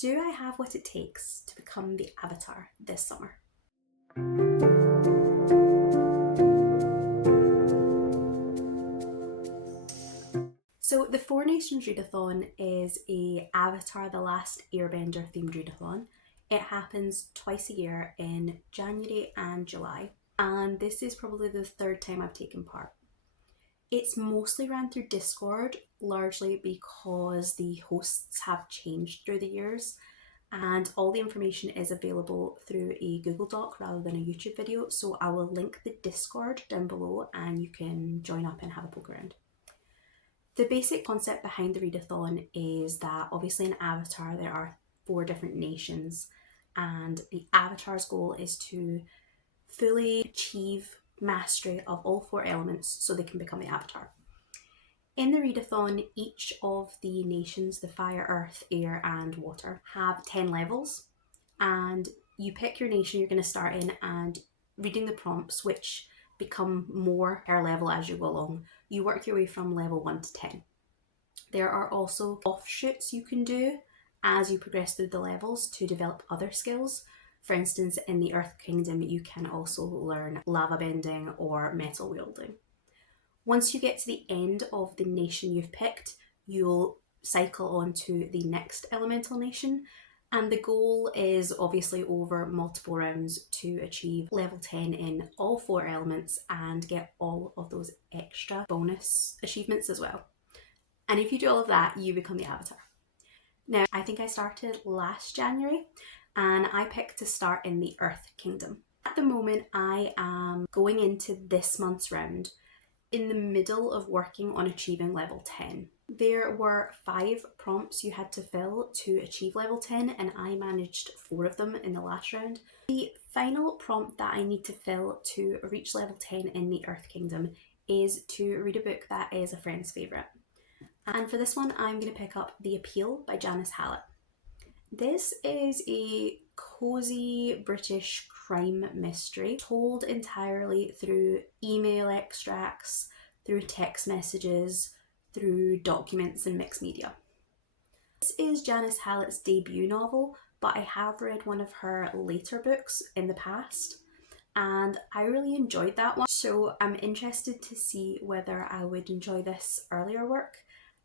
Do I have what it takes to become the Avatar this summer? So the Four Nations Readathon is a Avatar The Last Airbender themed readathon. It happens twice a year in January and July, and this is probably the third time I've taken part. It's mostly ran through Discord, largely because the hosts have changed through the years, and all the information is available through a Google Doc rather than a YouTube video, so I will link the Discord down below and you can join up and have a poke around. The basic concept behind the readathon is that obviously in Avatar there are 4 different nations, and the Avatar's goal is to fully achieve mastery of all 4 elements so they can become the Avatar. In the readathon, each of the nations, the fire, earth, air and water, have 10 levels, and you pick your nation you're going to start in, and reading the prompts, which become more per level as you go along, you work your way from level 1 to 10. There are also offshoots you can do as you progress through the levels to develop other skills. For instance, in the Earth Kingdom, you can also learn lava bending or metal wielding. Once you get to the end of the nation you've picked, you'll cycle on to the next elemental nation, and the goal is obviously over multiple rounds to achieve level 10 in all 4 elements and get all of those extra bonus achievements as well. And if you do all of that, you become the Avatar. Now, I think I started last January and I picked to start in the Earth Kingdom. At the moment, I am going into this month's round in the middle of working on achieving level 10. There were 5 prompts you had to fill to achieve level 10, and I managed 4 of them in the last round. The final prompt that I need to fill to reach level 10 in the Earth Kingdom is to read a book that is a friend's favourite. And for this one, I'm going to pick up The Appeal by Janice Hallet. This is a cosy British crime mystery told entirely through email extracts, through text messages, through documents and mixed media. This is Janice Hallet's debut novel, but I have read one of her later books in the past and I really enjoyed that one. So I'm interested to see whether I would enjoy this earlier work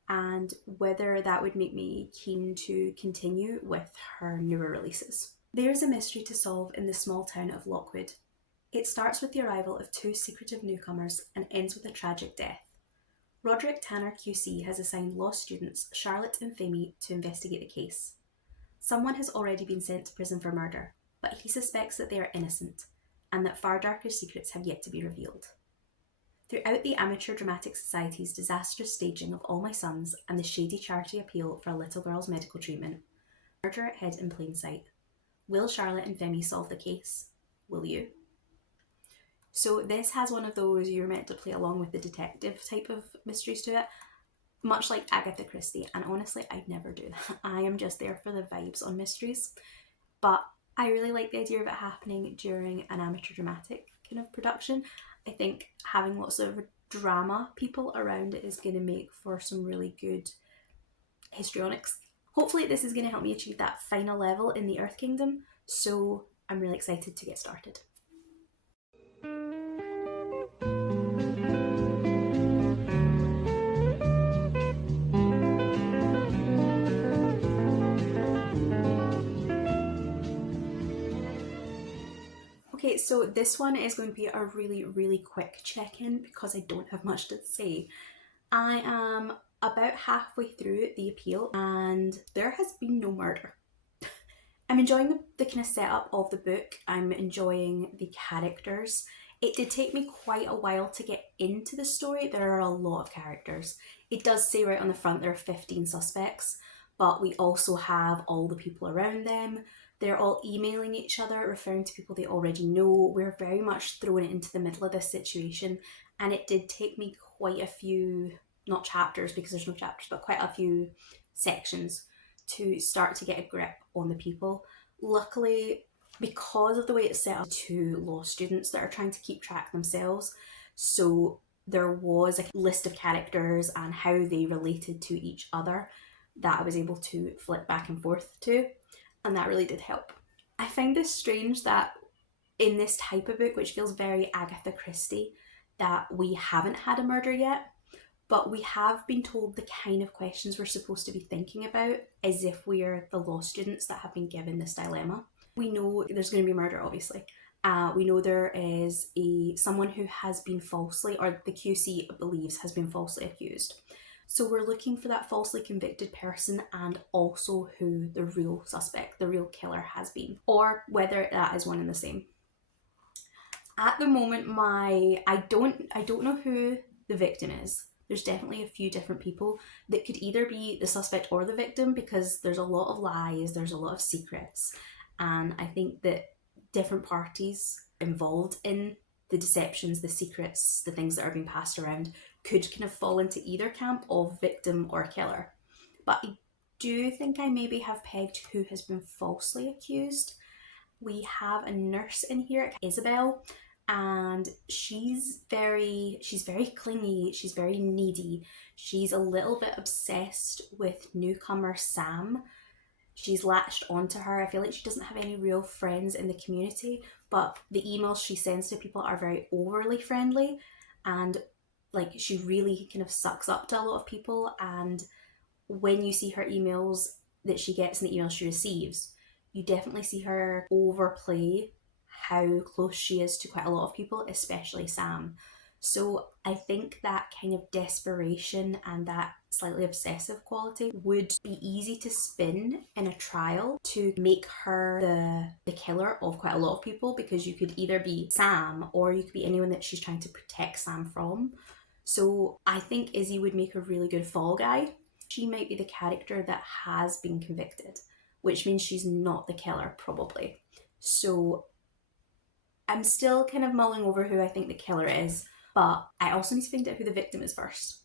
and whether that would make me keen to continue with her newer releases. There's a mystery to solve in the small town of Lockwood. It starts with the arrival of 2 secretive newcomers and ends with a tragic death. Roderick Tanner QC has assigned law students Charlotte and Femi to investigate the case. Someone has already been sent to prison for murder, but he suspects that they are innocent and that far darker secrets have yet to be revealed. Throughout the Amateur Dramatic Society's disastrous staging of All My Sons and the shady charity appeal for a little girl's medical treatment, murder hid in plain sight. Will Charlotte and Femi solve the case? Will you? So this has one of those you're meant to play along with the detective type of mysteries to it, much like Agatha Christie, and honestly I'd never do that. I am just there for the vibes on mysteries, but I really like the idea of it happening during an amateur dramatic kind of production. I think having lots of drama people around it is going to make for some really good histrionics. Hopefully this is going to help me achieve that final level in the Earth Kingdom, so I'm really excited to get started. Okay, so this one is going to be a really quick check-in because I don't have much to say. I am about halfway through The Appeal and there has been no murder. I'm enjoying the kind of setup of the book. I'm enjoying the characters. It did take me quite a while to get into the story. There are a lot of characters. It does say right on the front there are 15 suspects, but we also have all the people around them. They're all emailing each other, referring to people they already know. We're very much thrown into the middle of this situation, and it did take me quite a few, not chapters because there's no chapters, but quite a few sections to start to get a grip on the people. Luckily, because of the way it's set up, 2 law students that are trying to keep track themselves, so there was a list of characters and how they related to each other that I was able to flip back and forth to. and that really did help. I find this strange that in this type of book, which feels very Agatha Christie, that we haven't had a murder yet, but we have been told the kind of questions we're supposed to be thinking about as if we're the law students that have been given this dilemma. We know there's going to be murder, obviously. We know there is someone who has been falsely, or the QC believes has been falsely accused. So we're looking for that falsely convicted person and also who the real suspect, the real killer has been, or whether that is one and the same. At the moment, I don't know who the victim is. There's definitely a few different people that could either be the suspect or the victim, because there's a lot of lies, there's a lot of secrets, and I think that different parties involved in the deceptions, the secrets, the things that are being passed around could kind of fall into either camp of victim or killer. But I do think I maybe have pegged who has been falsely accused. We have a nurse in here, Isabel, and she's very clingy, she's very needy, she's a little bit obsessed with newcomer Sam. She's latched onto her. I feel like she doesn't have any real friends in the community, but the emails she sends to people are very overly friendly, and like she really kind of sucks up to a lot of people. And when you see her emails that she gets and the emails she receives, you definitely see her overplay how close she is to quite a lot of people, especially Sam. So I think that kind of desperation and that slightly obsessive quality would be easy to spin in a trial to make her the killer of quite a lot of people, because you could either be Sam or you could be anyone that she's trying to protect Sam from. So I think Izzy would make a really good fall guy. She might be the character that has been convicted, which means she's not the killer, probably. So I'm still kind of mulling over who I think the killer is, but I also need to find out who the victim is first.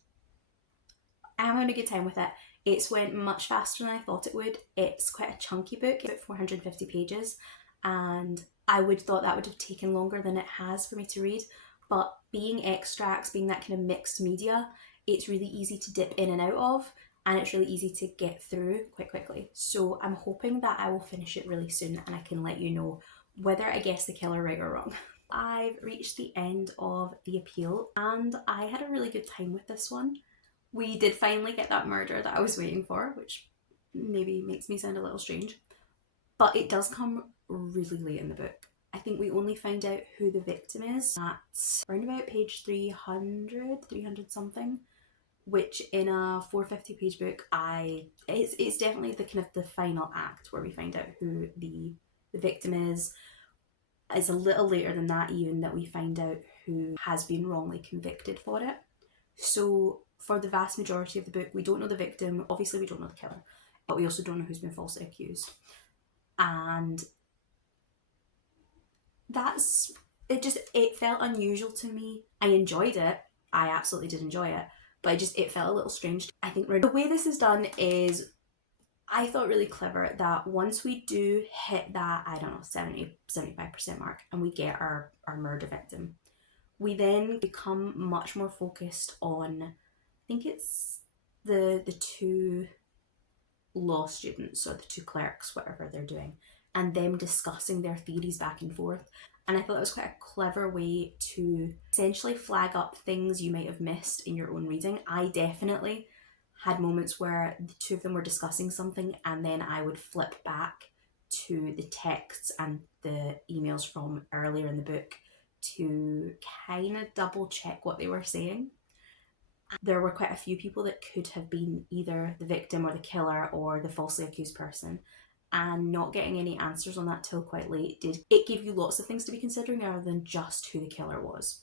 I'm having a good time with it. It's went much faster than I thought it would. It's quite a chunky book, it's about 450 pages, and I would thought that would have taken longer than it has for me to read, but being extracts, being that kind of mixed media, it's really easy to dip in and out of, and it's really easy to get through quite quickly. So I'm hoping that I will finish it really soon and I can let you know whether I guess the killer right or wrong. I've reached the end of the appeal and I had a really good time with this one. We did finally get that murder that I was waiting for, which maybe makes me sound a little strange, but it does come really late in the book. I think we only find out who the victim is at around about page 300 something, which in a 450 page book, it's definitely the kind of the final act where we find out who the victim is. It's a little later than that even that we find out who has been wrongly convicted for it. So for the vast majority of the book, we don't know the victim, obviously we don't know the killer, but we also don't know who's been falsely accused. And it felt unusual to me. I enjoyed it, I absolutely did enjoy it, but it felt a little strange. I think the way this is done is, I thought really clever that once we do hit that, I don't know, 70-75% mark and we get our murder victim, we then become much more focused on, I think it's the two law students or the two clerks, whatever they're doing, and them discussing their theories back and forth. And I thought that was quite a clever way to essentially flag up things you might have missed in your own reading. I definitely had moments where the two of them were discussing something and then I would flip back to the texts and the emails from earlier in the book to kind of double check what they were saying. There were quite a few people that could have been either the victim or the killer or the falsely accused person, and not getting any answers on that till quite late it gave you lots of things to be considering rather than just who the killer was.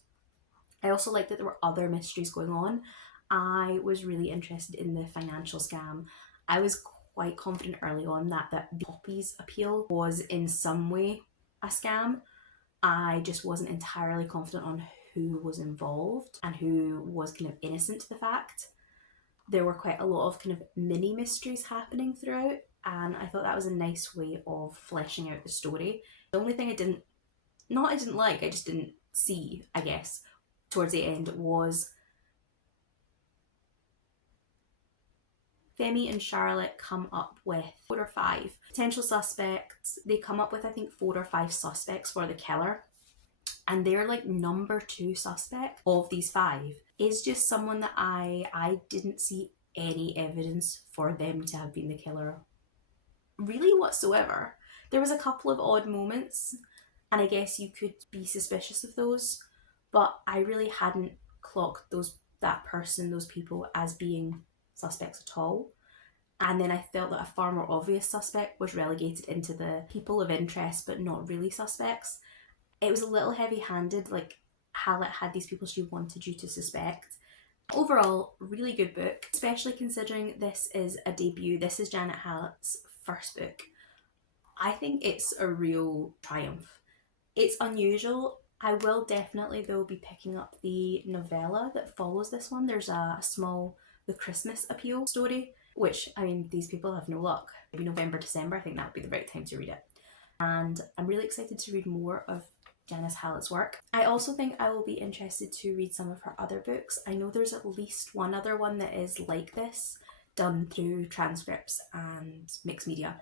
I also liked that there were other mysteries going on. I was really interested in the financial scam. I was quite confident early on that the Poppy's appeal was in some way a scam. I just wasn't entirely confident on who was involved and who was kind of innocent to the fact. There were quite a lot of kind of mini mysteries happening throughout, and I thought that was a nice way of fleshing out the story. The only thing I didn't like, I just didn't see, I guess, towards the end was Femi and Charlotte come up with 4 or 5 potential suspects. They come up with, I think, 4 or 5 suspects for the killer. And they're like number 2 suspect of these 5 is just someone that I didn't see any evidence for them to have been the killer really whatsoever. There was a couple of odd moments, and I guess you could be suspicious of those, but I really hadn't clocked those people as being suspects at all. And then I felt that a far more obvious suspect was relegated into the people of interest but not really suspects. It was a little heavy-handed, like Hallet had these people she wanted you to suspect. Overall, really good book, especially considering this is a debut. This is Janet Hallett's first book. I think it's a real triumph. It's unusual. I will definitely, though, be picking up the novella that follows this one. There's a small The Christmas Appeal story, which, I mean, these people have no luck. Maybe November, December, I think that would be the right time to read it. And I'm really excited to read more of Janice Hallett's work. I also think I will be interested to read some of her other books. I know there's at least one other one that is like this, done through transcripts and mixed media.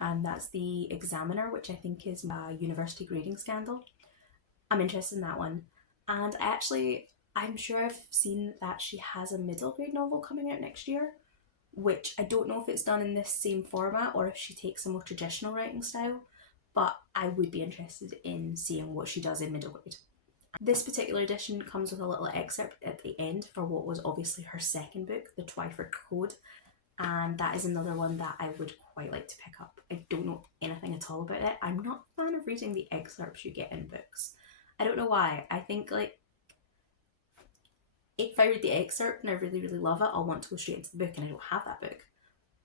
And that's The Examiner, which I think is a university grading scandal. I'm interested in that one. And I'm sure I've seen that she has a middle grade novel coming out next year, which I don't know if it's done in this same format or if she takes a more traditional writing style, but I would be interested in seeing what she does in middle grade. This particular edition comes with a little excerpt at the end for what was obviously her second book, The Twyford Code, and that is another one that I would quite like to pick up. I don't know anything at all about it. I'm not a fan of reading the excerpts you get in books. I don't know why. I think like if I read the excerpt and I really, really love it, I'll want to go straight into the book, and I don't have that book.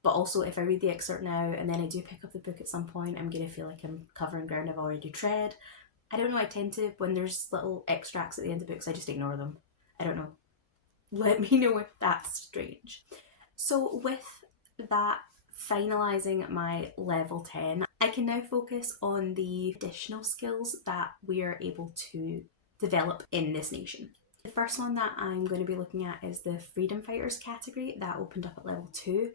But also if I read the excerpt now and then I do pick up the book at some point, I'm going to feel like I'm covering ground I've already tread. I don't know, I tend to, when there's little extracts at the end of books, I just ignore them. I don't know. Let me know if that's strange. So with that finalising my level 10, I can now focus on the additional skills that we are able to develop in this nation. The first one that I'm going to be looking at is the Freedom Fighters category that opened up at level 2.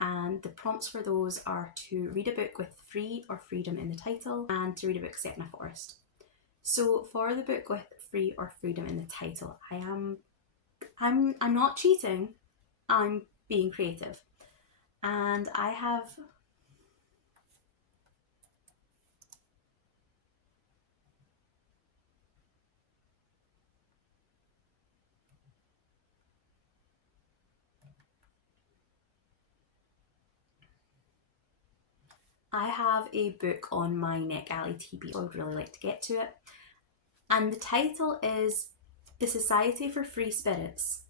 And the prompts for those are to read a book with free or freedom in the title and to read a book set in a forest. So for the book with free or freedom in the title, I'm not cheating, I'm being creative. And I have a book on my NetGalley TB, so I would really like to get to it. And the title is The Society for Free Spirits,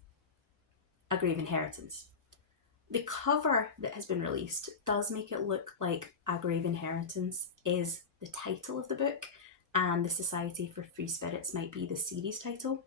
A Grave Inheritance. The cover that has been released does make it look like A Grave Inheritance is the title of the book and The Society for Free Spirits might be the series title.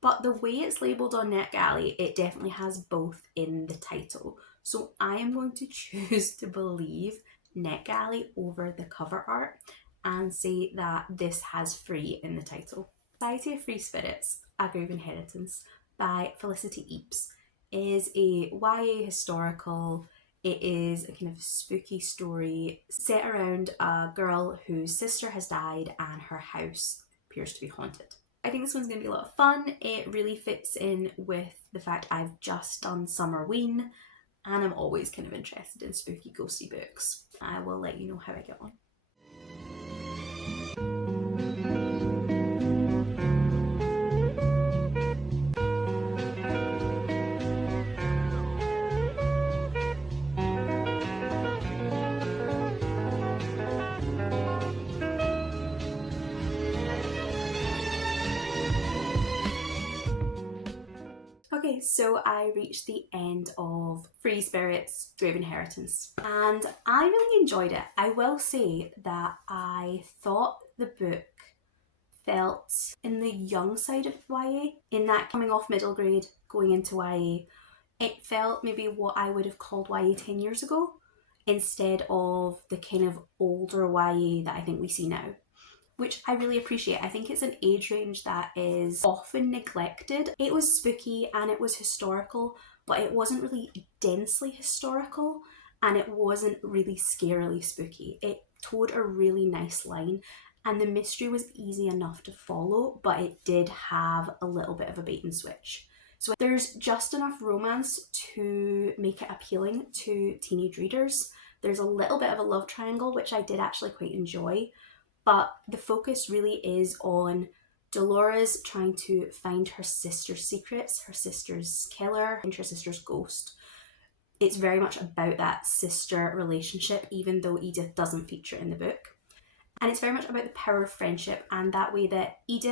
But the way it's labelled on NetGalley, it definitely has both in the title. So I am going to choose to believe NetGalley over the cover art and say that this has free in the title. Society of Free Spirits, A Grave Inheritance by Felicity Epps is a YA historical. It is a kind of spooky story set around a girl whose sister has died and her house appears to be haunted. I think this one's going to be a lot of fun. It really fits in with the fact I've just done Summerween and I'm always kind of interested in spooky ghosty books. I will let you know how I get on. Okay, so I reached the end of Free Spirits, Grave Inheritance, and I really enjoyed it. I will say that I thought the book felt in the young side of YA, in that coming off middle grade, going into YA, it felt maybe what I would have called YA 10 years ago, instead of the kind of older YA that I think we see now, which I really appreciate. I think it's an age range that is often neglected. It was spooky and it was historical, but it wasn't really densely historical and it wasn't really scarily spooky. It towed a really nice line and the mystery was easy enough to follow, but it did have a little bit of a bait and switch. So there's just enough romance to make it appealing to teenage readers. There's a little bit of a love triangle, which I did actually quite enjoy, but the focus really is on Dolores trying to find her sister's secrets, her sister's killer, and her sister's ghost. It's very much about that sister relationship, even though Edith doesn't feature in the book. And it's very much about the power of friendship and that way that it's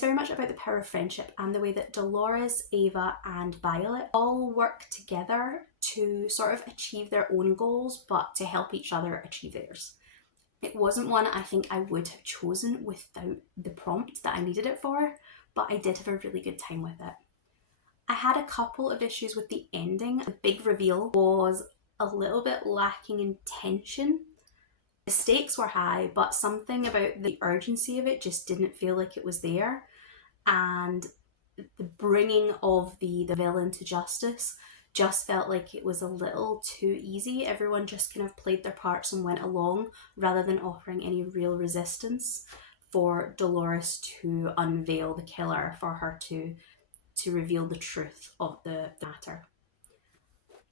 very much about the power of friendship and the way that Dolores, Ava, and Violet all work together to sort of achieve their own goals, but to help each other achieve theirs. It wasn't one I think I would have chosen without the prompt that I needed it for, but I did have a really good time with it. I had a couple of issues with the ending. The big reveal was a little bit lacking in tension. The stakes were high, but something about the urgency of it just didn't feel like it was there. And the bringing of the villain to justice just felt like it was a little too easy. Everyone just kind of played their parts and went along rather than offering any real resistance for Dolores to unveil the killer, for her to reveal the truth of the matter.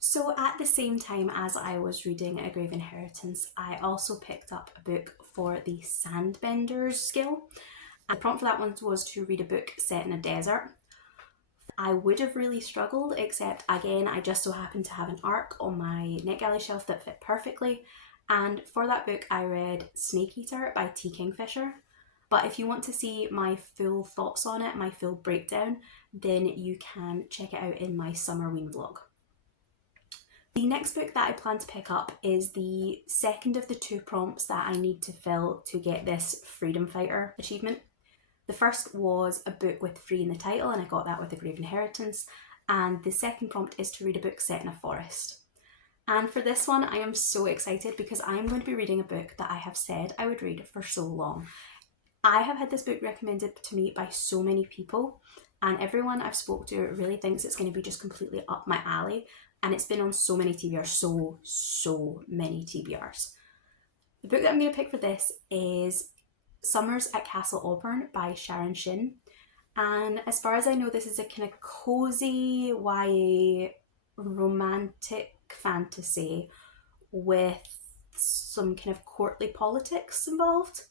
So at the same time as I was reading A Grave Inheritance, I also picked up a book for the Sandbenders skill. And the prompt for that one was to read a book set in a desert. I would have really struggled, except again, I just so happened to have an arc on my NetGalley shelf that fit perfectly. And for that book, I read Snake Eater by T. Kingfisher. But if you want to see my full thoughts on it, my full breakdown, then you can check it out in my Summerween vlog. The next book that I plan to pick up is the second of the two prompts that I need to fill to get this Freedom Fighter achievement. The first was a book with free in the title, and I got that with A Grave Inheritance, and the second prompt is to read a book set in a forest. And for this one, I am so excited because I am going to be reading a book that I have said I would read for so long. I have had this book recommended to me by so many people, and everyone I've spoke to really thinks it's going to be just completely up my alley, and it's been on so many TBRs, so many TBRs. The book that I'm going to pick for this is Summers at Castle Auburn by Sharon Shinn, and as far as I know, this is a kind of cozy YA romantic fantasy with some kind of courtly politics involved.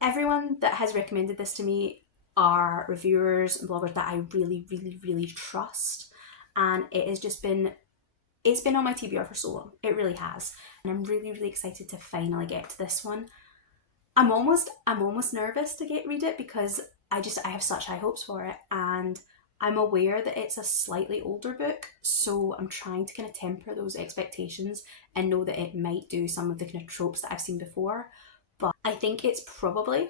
Everyone that has recommended this to me are reviewers and bloggers that I really trust, and it's been on my TBR for so long. It really has, and I'm really excited to finally get to this one. I'm almost nervous to read it because I have such high hopes for it, and I'm aware that it's a slightly older book, so I'm trying to kind of temper those expectations and know that it might do some of the kind of tropes that I've seen before. But I think it's probably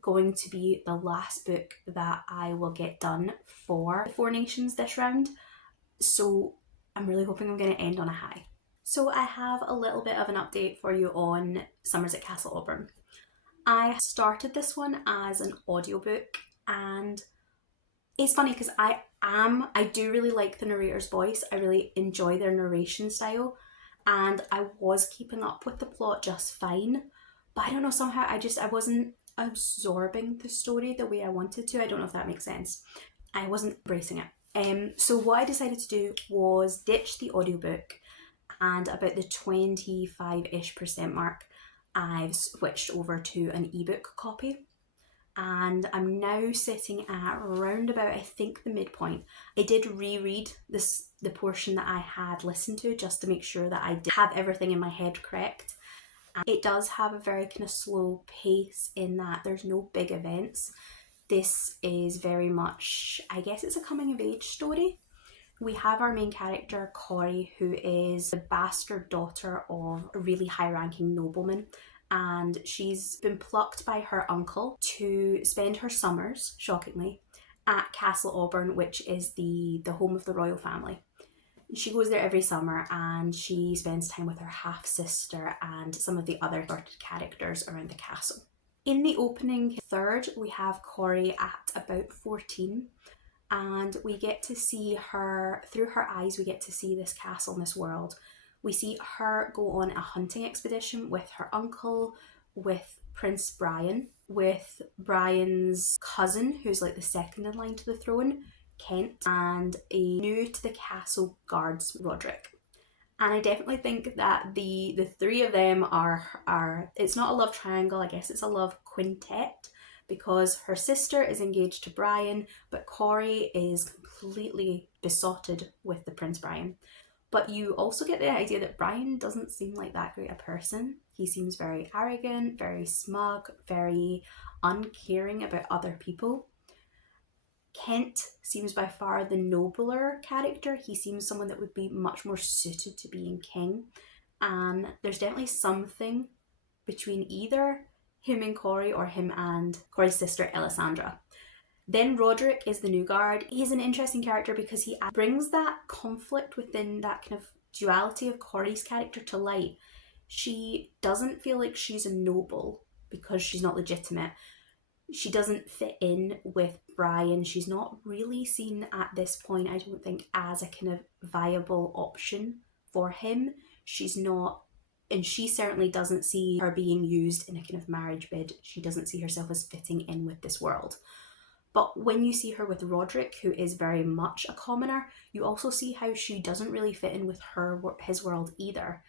going to be the last book that I will get done for the Four Nations this round. So I'm really hoping I'm going to end on a high. So I have a little bit of an update for you on Summers at Castle Auburn. I started this one as an audiobook, and it's funny because I do really like the narrator's voice. I really enjoy their narration style, and I was keeping up with the plot just fine. But I don't know, somehow I wasn't absorbing the story the way I wanted to. I don't know if that makes sense. I wasn't embracing it. So what I decided to do was ditch the audiobook, and about the 25-ish% mark, I've switched over to an ebook copy. And I'm now sitting at around about, I think, the midpoint. I did reread the portion that I had listened to just to make sure that I did have everything in my head correct. It does have a very kind of slow pace in that there's no big events. This is very much, I guess it's a coming of age story. We have our main character, Corrie, who is the bastard daughter of a really high-ranking nobleman, and she's been plucked by her uncle to spend her summers, shockingly, at Castle Auburn, which is the home of the royal family. She goes there every summer and she spends time with her half-sister and some of the other characters around the castle. In the opening third, we have Corrie at about 14, and we get to see her, through her eyes, we get to see this castle and this world. We see her go on a hunting expedition with her uncle, with Prince Brian, with Brian's cousin, who's like the second in line to the throne, Kent, and a new to the castle guards, Roderick. And I definitely think that the three of them are it's not a love triangle, I guess it's a love quintet, because her sister is engaged to Brian, but Corey is completely besotted with the Prince Brian. But you also get the idea that Brian doesn't seem like that great a person. He seems very arrogant, very smug, very uncaring about other people. Kent seems by far the nobler character. He seems someone that would be much more suited to being king. And there's definitely something between either him and Corey or him and Corey's sister Alessandra. Then Roderick is the new guard. He's an interesting character because he brings that conflict within that kind of duality of Corey's character to light. She doesn't feel like she's a noble because she's not legitimate. She doesn't fit in with Brian. She's not really seen at this point, I don't think, as a kind of viable option for him. She's not, and she certainly doesn't see her being used in a kind of marriage bid. She doesn't see herself as fitting in with this world. But when you see her with Roderick, who is very much a commoner, you also see how she doesn't really fit in with his world either.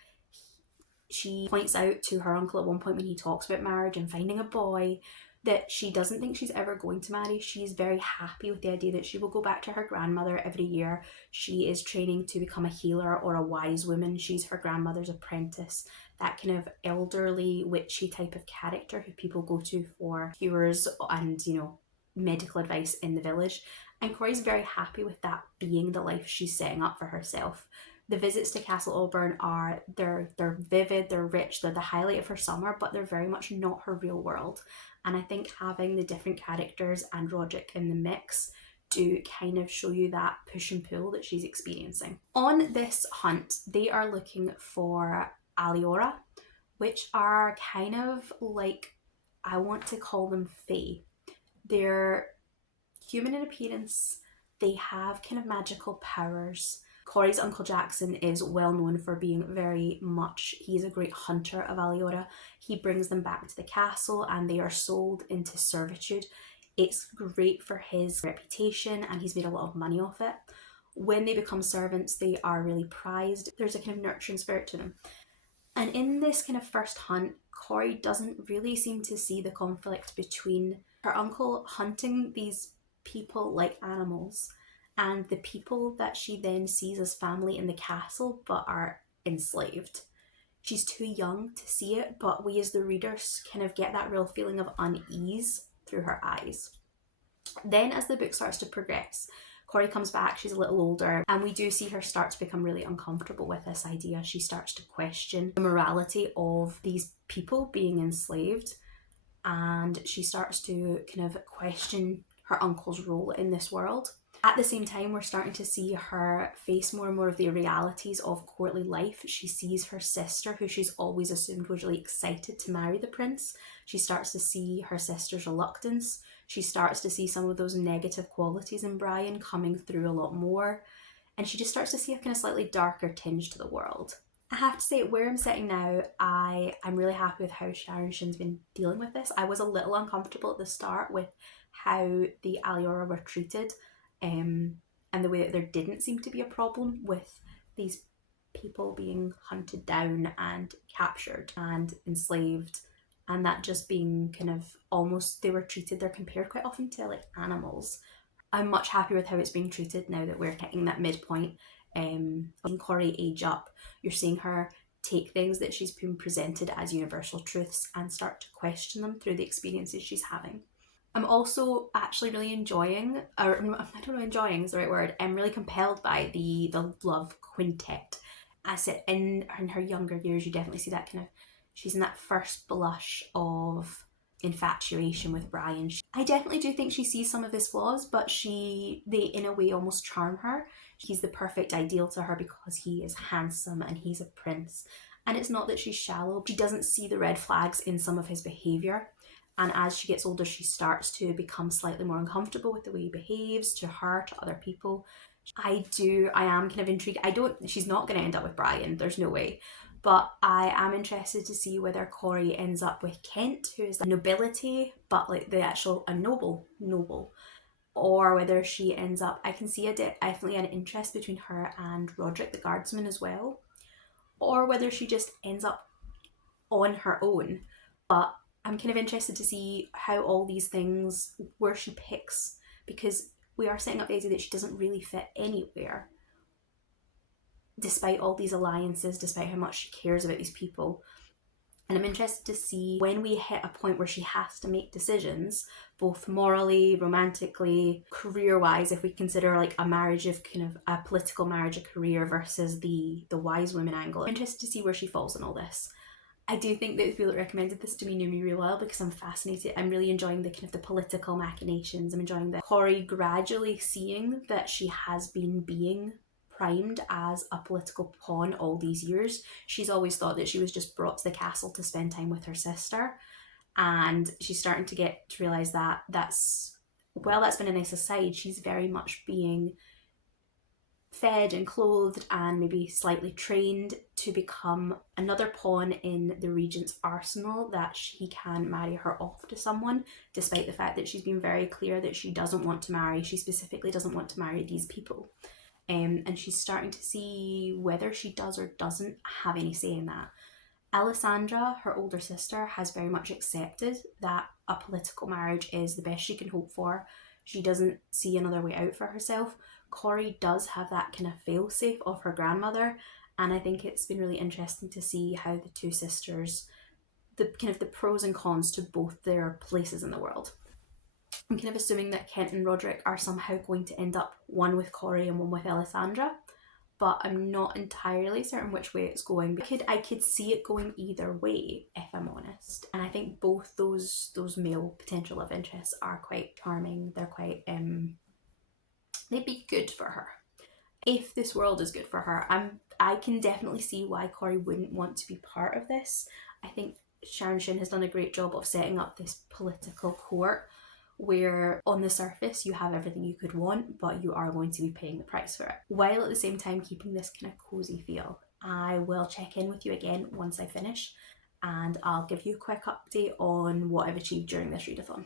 She points out to her uncle at one point when he talks about marriage and finding a boy that she doesn't think she's ever going to marry. She's very happy with the idea that she will go back to her grandmother every year. She is training to become a healer or a wise woman. She's her grandmother's apprentice, that kind of elderly, witchy type of character who people go to for cures and, medical advice in the village. And Corey's very happy with that being the life she's setting up for herself. The visits to Castle Auburn they're vivid, they're rich, they're the highlight of her summer, but they're very much not her real world. And I think having the different characters and Roderick in the mix do kind of show you that push and pull that she's experiencing. On this hunt, they are looking for Aliora, which are kind of like, I want to call them fae. They're human in appearance, they have kind of magical powers. Corey's Uncle Jackson is well known for being he's a great hunter of Aliora. He brings them back to the castle and they are sold into servitude. It's great for his reputation and he's made a lot of money off it. When they become servants, they are really prized. There's a kind of nurturing spirit to them. And in this kind of first hunt, Corey doesn't really seem to see the conflict between her uncle hunting these people like animals and the people that she then sees as family in the castle but are enslaved. She's too young to see it, but we as the readers kind of get that real feeling of unease through her eyes. Then as the book starts to progress, Corey comes back, she's a little older, and we do see her start to become really uncomfortable with this idea. She starts to question the morality of these people being enslaved, and she starts to kind of question her uncle's role in this world. At the same time, we're starting to see her face more and more of the realities of courtly life. She sees her sister, who she's always assumed was really excited to marry the prince. She starts to see her sister's reluctance. She starts to see some of those negative qualities in Brian coming through a lot more. And she just starts to see a kind of slightly darker tinge to the world. I have to say, where I'm sitting now, I'm really happy with how Sharon Shinn's been dealing with this. I was a little uncomfortable at the start with how the Aliora were treated, and the way that there didn't seem to be a problem with these people being hunted down and captured and enslaved, and that just being kind of almost, they're compared quite often to like animals. I'm much happier with how it's being treated now that we're hitting that midpoint. Seeing Corey age up, you're seeing her take things that she's been presented as universal truths and start to question them through the experiences she's having. I'm also actually really enjoying, or I don't know, enjoying is the right word. I'm really compelled by the love quintet. As it in her younger years, you definitely see that kind of, she's in that first blush of infatuation with Brian. I definitely do think she sees some of his flaws, but they in a way almost charm her. He's the perfect ideal to her because he is handsome and he's a prince. And it's not that she's shallow. She doesn't see the red flags in some of his behaviour. And as she gets older, she starts to become slightly more uncomfortable with the way he behaves to her, to other people. I am kind of intrigued. She's not going to end up with Brian, there's no way. But I am interested to see whether Corey ends up with Kent, who is the nobility, but like the actual a noble, or whether she ends up. I can see definitely an interest between her and Roderick the guardsman as well, or whether she just ends up on her own. But I'm kind of interested to see how all these things, where she picks, because we are setting up the idea that she doesn't really fit anywhere, despite all these alliances, despite how much she cares about these people. And I'm interested to see when we hit a point where she has to make decisions, both morally, romantically, career-wise, if we consider like a marriage of kind of a political marriage, a career versus the wise women angle. I'm interested to see where she falls in all this. I do think that the people that recommended this to me knew me really well, because I'm fascinated. I'm really enjoying the kind of the political machinations. I'm enjoying the Corey gradually seeing that she has been being primed as a political pawn all these years. She's always thought that she was just brought to the castle to spend time with her sister, and she's starting to get to realise that that's been a nice aside, she's very much being fed and clothed and maybe slightly trained to become another pawn in the regent's arsenal, that he can marry her off to someone, despite the fact that she's been very clear that she doesn't want to marry. She specifically doesn't want to marry these people. And she's starting to see whether she does or doesn't have any say in that. Alessandra, her older sister, has very much accepted that a political marriage is the best she can hope for. She doesn't see another way out for herself. Corey does have that kind of fail-safe of her grandmother, and I think it's been really interesting to see how the two sisters, the kind of the pros and cons to both their places in the world. I'm kind of assuming that Kent and Roderick are somehow going to end up one with Corey and one with Alessandra, but I'm not entirely certain which way it's going. I could see it going either way, if I'm honest. And I think both those male potential love interests are quite charming. They're quite they'd be good for her. If this world is good for her, I can definitely see why Corey wouldn't want to be part of this. I think Sharon Shinn has done a great job of setting up this political court where on the surface you have everything you could want, but you are going to be paying the price for it, while at the same time keeping this kind of cozy feel. I will check in with you again once I finish, and I'll give you a quick update on what I've achieved during this readathon.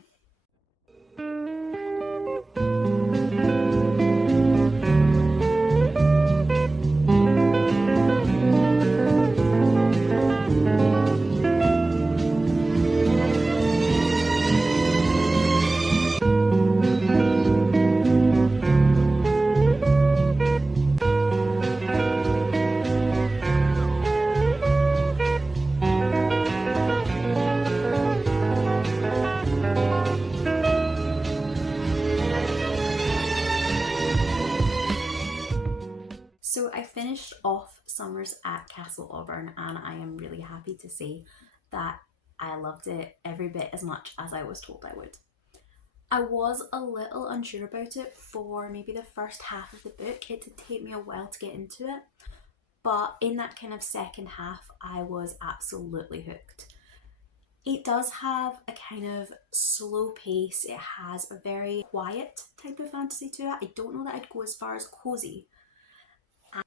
So I finished off Summers at Castle Auburn, and I am really happy to say that I loved it every bit as much as I was told I would. I was a little unsure about it for maybe the first half of the book. It did take me a while to get into it, but in that kind of second half I was absolutely hooked. It does have a kind of slow pace. It has a very quiet type of fantasy to it. I don't know that I'd go as far as cozy.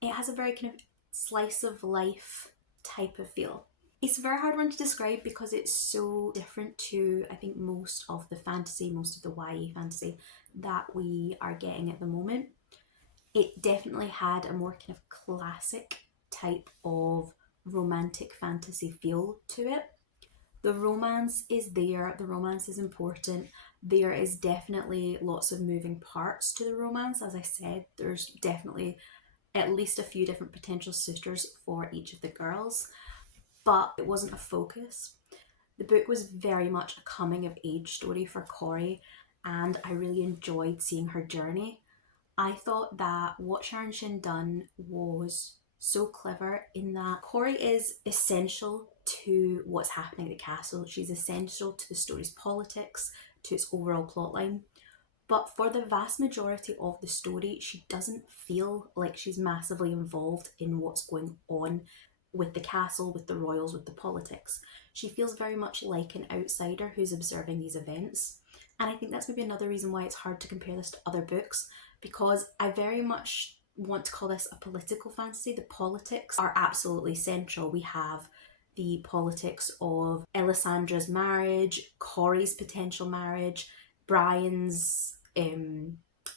It has a very kind of slice of life type of feel. It's a very hard one to describe because it's so different to, I think, most of the fantasy, most of the YA fantasy that we are getting at the moment. It definitely had a more kind of classic type of romantic fantasy feel to it. The romance is there, the romance is important. There is definitely lots of moving parts to the romance. As I said, there's definitely at least a few different potential suitors for each of the girls, but it wasn't a focus. The book was very much a coming of age story for Corey, and I really enjoyed seeing her journey. I thought that what Sharon Shinn done was so clever in that Corey is essential to what's happening at the castle. She's essential to the story's politics, to its overall plotline. But for the vast majority of the story, she doesn't feel like she's massively involved in what's going on with the castle, with the royals, with the politics. She feels very much like an outsider who's observing these events. And I think that's maybe another reason why it's hard to compare this to other books, because I very much want to call this a political fantasy. The politics are absolutely central. We have the politics of Elissandra's marriage, Corey's potential marriage, Brian's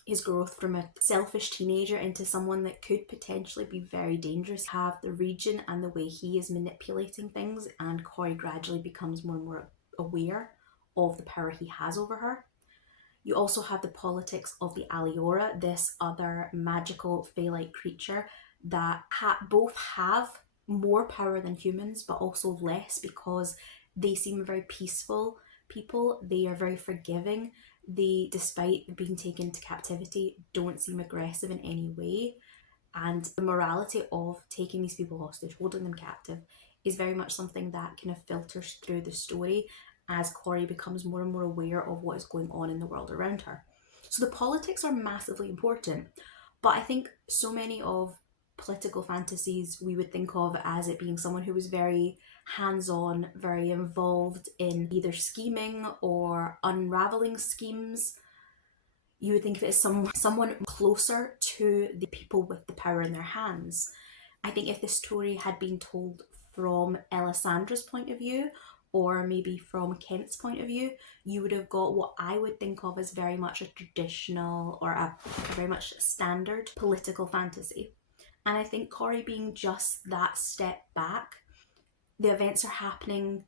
his growth from a selfish teenager into someone that could potentially be very dangerous. Have the region and the way he is manipulating things, and Corey gradually becomes more and more aware of the power he has over her. You also have the politics of the Aliora, this other magical fae-like creature that both have more power than humans, but also less, because they seem very peaceful people. They are very forgiving. They, despite being taken into captivity, don't seem aggressive in any way. And the morality of taking these people hostage, holding them captive, is very much something that kind of filters through the story as Corey becomes more and more aware of what is going on in the world around her. So the politics are massively important, but I think so many of political fantasies we would think of as it being someone who was very hands-on, very involved in either scheming or unraveling schemes. You would think of it as someone closer to the people with the power in their hands. I think if the story had been told from Elissandra's point of view, or maybe from Kent's point of view, you would have got what I would think of as very much a traditional or a very much standard political fantasy. And I think Corey being just that step back, the events are happening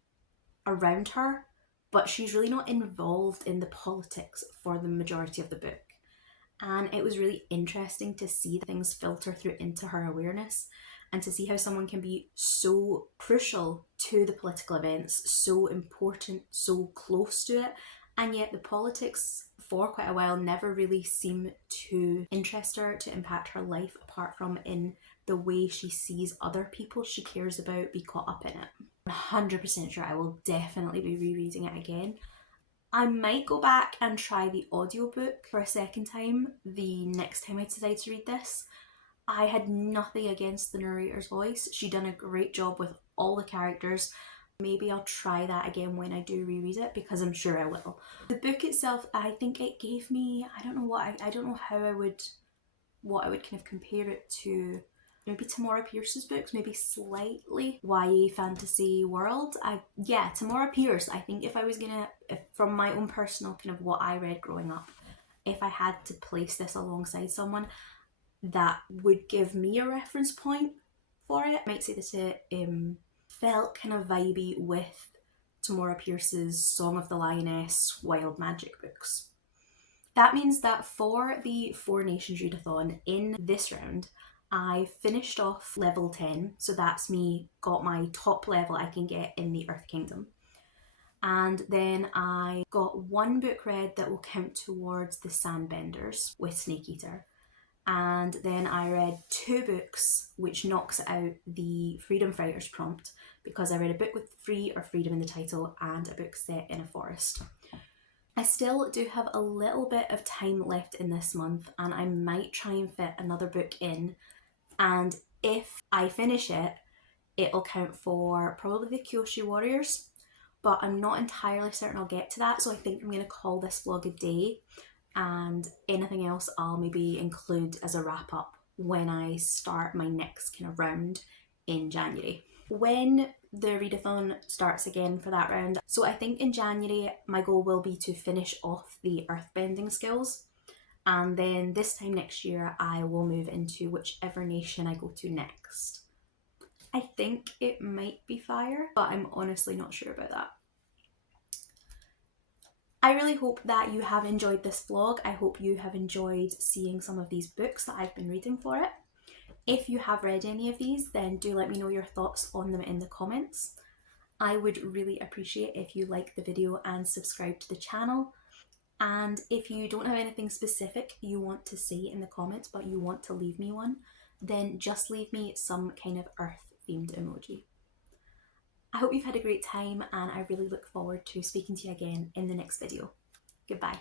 around her, but she's really not involved in the politics for the majority of the book. And it was really interesting to see things filter through into her awareness, and to see how someone can be so crucial to the political events, so important, so close to it, and yet the politics for quite a while never really seem to interest her, to impact her life, apart from in the way she sees other people she cares about be caught up in it. I'm 100% sure I will definitely be rereading it again. I might go back and try the audiobook for a second time the next time I decide to read this. I had nothing against the narrator's voice. She done a great job with all the characters. Maybe I'll try that again when I do reread it, because I'm sure I will. The book itself, I think it gave me, I don't know how I would kind of compare it to maybe Tamora Pierce's books, maybe slightly YA fantasy world. Tamora Pierce, I think if from my own personal kind of what I read growing up, if I had to place this alongside someone that would give me a reference point for it, I might say that it felt kind of vibey with Tamora Pierce's Song of the Lioness Wild Magic books. That means that for the Four Nations Readathon in this round, I finished off level 10, so that's me got my top level I can get in the Earth Kingdom. And then I got one book read that will count towards the Sandbenders with Snake Eater. And then I read 2 books, which knocks out the Freedom Fighters prompt, because I read a book with free or freedom in the title and a book set in a forest. I still do have a little bit of time left in this month, and I might try and fit another book in. And if I finish it, it'll count for probably the Kyoshi Warriors, but I'm not entirely certain I'll get to that, so I think I'm going to call this vlog a day. And anything else I'll maybe include as a wrap up when I start my next kind of round in January. When the readathon starts again for that round, so I think in January my goal will be to finish off the earthbending skills, and then this time next year I will move into whichever nation I go to next. I think it might be fire, but I'm honestly not sure about that. I really hope that you have enjoyed this vlog. I hope you have enjoyed seeing some of these books that I've been reading for it. If you have read any of these, then do let me know your thoughts on them in the comments. I would really appreciate if you like the video and subscribe to the channel. And if you don't have anything specific you want to say in the comments, but you want to leave me one, then just leave me some kind of earth themed emoji. I hope you've had a great time, and I really look forward to speaking to you again in the next video. Goodbye.